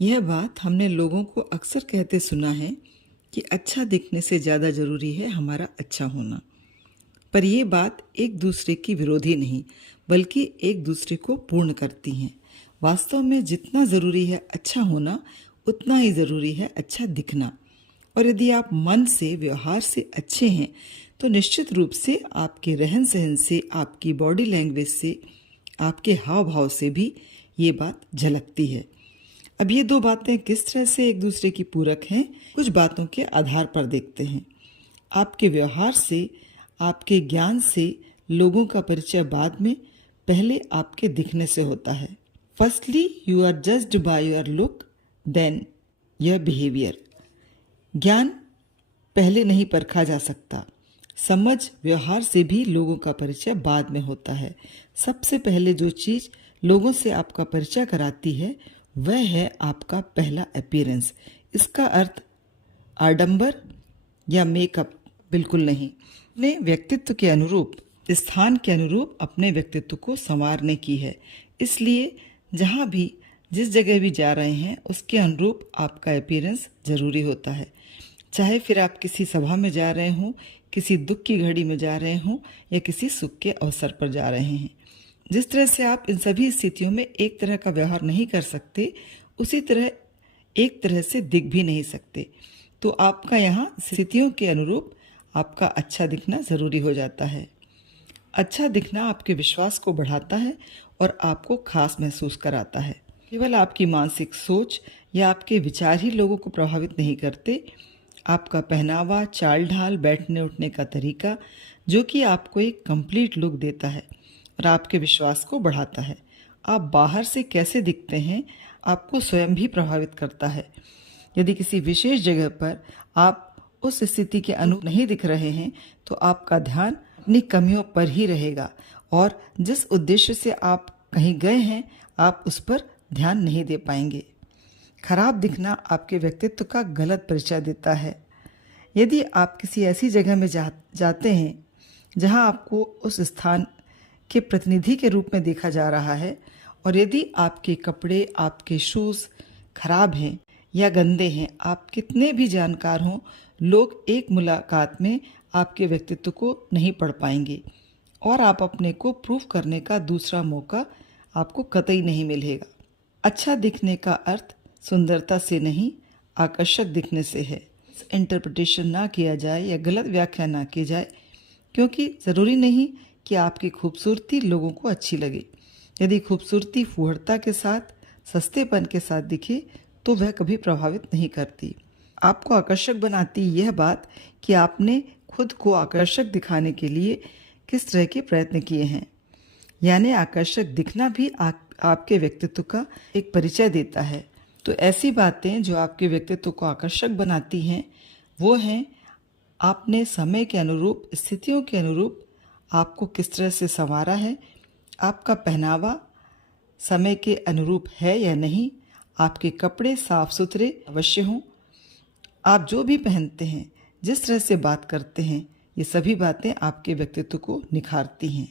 यह बात हमने लोगों को अक्सर कहते सुना है कि अच्छा दिखने से ज़्यादा ज़रूरी है हमारा अच्छा होना। पर यह बात एक दूसरे की विरोधी नहीं, बल्कि एक दूसरे को पूर्ण करती हैं। वास्तव में जितना ज़रूरी है अच्छा होना, उतना ही ज़रूरी है अच्छा दिखना। और यदि आप मन से, व्यवहार से अच्छे हैं, तो निश्चित रूप से आपके रहन सहन से, आपकी बॉडी लैंग्वेज से, आपके हाव भाव से भी ये बात झलकती है। अब ये दो बातें किस तरह से एक दूसरे की पूरक हैं, कुछ बातों के आधार पर देखते हैं। आपके व्यवहार से, आपके ज्ञान से लोगों का परिचय बाद में, पहले आपके दिखने से होता है। Firstly you are judged by your look, then your behaviour. ज्ञान पहले नहीं परखा जा सकता। समझ, व्यवहार से भी लोगों का परिचय बाद में होता है। सबसे पहले जो चीज़ लोगों से आपका परिचय कराती है वह है आपका पहला अपीयरेंस। इसका अर्थ आडंबर या मेकअप बिल्कुल नहीं। अपने व्यक्तित्व के अनुरूप, स्थान के अनुरूप अपने व्यक्तित्व को संवारने की है। इसलिए जहाँ भी, जिस जगह भी जा रहे हैं, उसके अनुरूप आपका अपीयरेंस जरूरी होता है। चाहे फिर आप किसी सभा में जा रहे हों, किसी दुख की घड़ी में जा रहे हों या किसी सुख के अवसर पर जा रहे हैं। जिस तरह से आप इन सभी स्थितियों में एक तरह का व्यवहार नहीं कर सकते, उसी तरह एक तरह से दिख भी नहीं सकते। तो आपका यहाँ स्थितियों के अनुरूप आपका अच्छा दिखना ज़रूरी हो जाता है। अच्छा दिखना आपके विश्वास को बढ़ाता है और आपको खास महसूस कराता है। केवल आपकी मानसिक सोच या आपके विचार ही लोगों को प्रभावित नहीं करते। आपका पहनावा, चाल ढाल, बैठने उठने का तरीका, जो कि आपको एक कंप्लीट लुक देता है और आपके विश्वास को बढ़ाता है। आप बाहर से कैसे दिखते हैं, आपको स्वयं भी प्रभावित करता है। यदि किसी विशेष जगह पर आप उस स्थिति के अनुरूप नहीं दिख रहे हैं, तो आपका ध्यान अपनी कमियों पर ही रहेगा और जिस उद्देश्य से आप कहीं गए हैं, आप उस पर ध्यान नहीं दे पाएंगे। खराब दिखना आपके व्यक्तित्व का गलत परिचय देता है। यदि आप किसी ऐसी जगह में जाते हैं जहां आपको उस स्थान के प्रतिनिधि के रूप में देखा जा रहा है, और यदि आपके कपड़े, आपके शूज़ खराब हैं या गंदे हैं, आप कितने भी जानकार हों, लोग एक मुलाकात में आपके व्यक्तित्व को नहीं पढ़ पाएंगे और आप अपने को प्रूव करने का दूसरा मौका आपको कतई नहीं मिलेगा। अच्छा दिखने का अर्थ सुंदरता से नहीं, आकर्षक दिखने से है। इंटरप्रिटेशन ना किया जाए या गलत व्याख्या ना की जाए, क्योंकि ज़रूरी नहीं कि आपकी खूबसूरती लोगों को अच्छी लगे। यदि खूबसूरती फूहड़ता के साथ, सस्तेपन के साथ दिखे, तो वह कभी प्रभावित नहीं करती। आपको आकर्षक बनाती यह बात कि आपने खुद को आकर्षक दिखाने के लिए किस तरह के प्रयत्न किए हैं। यानी आकर्षक दिखना भी आपके व्यक्तित्व का एक परिचय देता है। तो ऐसी बातें जो आपके व्यक्तित्व को आकर्षक बनाती हैं, वो हैं आपने समय के अनुरूप, स्थितियों के अनुरूप आपको किस तरह से संवारा है, आपका पहनावा समय के अनुरूप है या नहीं, आपके कपड़े साफ सुथरे अवश्य हों, आप जो भी पहनते हैं, जिस तरह से बात करते हैं, ये सभी बातें आपके व्यक्तित्व को निखारती हैं।